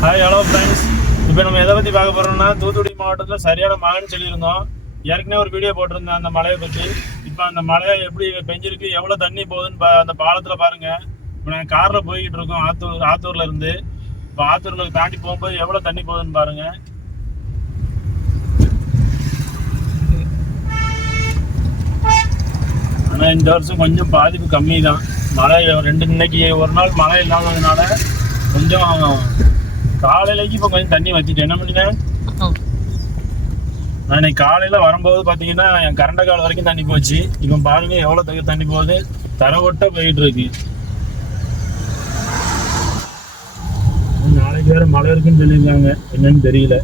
Hi hello friends. இப்போ நம்ம எதை பற்றி பார்க்க போகிறோம்னா, தூத்துக்குடி மாவட்டத்தில் சரியான மழைன்னு சொல்லியிருந்தோம். ஏற்கனவே ஒரு வீடியோ போட்டிருந்தேன் அந்த மழையை பற்றி. இப்போ அந்த மழை எப்படி பெஞ்சிருக்கு, எவ்வளோ தண்ணி போகுதுன்னு அந்த பாலத்தில் பாருங்கள். இப்போ நாங்கள் காரில் போய்கிட்டு இருக்கோம் ஆத்தூரில் இருந்து. இப்போ ஆத்தூரில் தாண்டி போகும்போது எவ்வளோ தண்ணி போகுதுன்னு பாருங்கள். ஆனால் இந்த வருஷம் கொஞ்சம் பாதிப்பு கம்மி தான். மழை இன்னைக்கு ஒரு நாள் மழை இல்லாததுனால கொஞ்சம் காலையிலேக்கு இப்போ கொஞ்சம் தண்ணி வச்சுட்டேன். என்ன பண்ணினேன், நான் இன்னைக்கு காலையில் வரும்போது பார்த்தீங்கன்னா என் கரண்ட கால் வரைக்கும் தண்ணி போச்சு. இப்போ பாருங்க எவ்வளோ தண்ணி போகுது, தரவட்ட போயிட்டு இருக்கு. நாளைக்கு வேற மழை இருக்குன்னு சொல்லியிருக்காங்க, என்னன்னு தெரியல.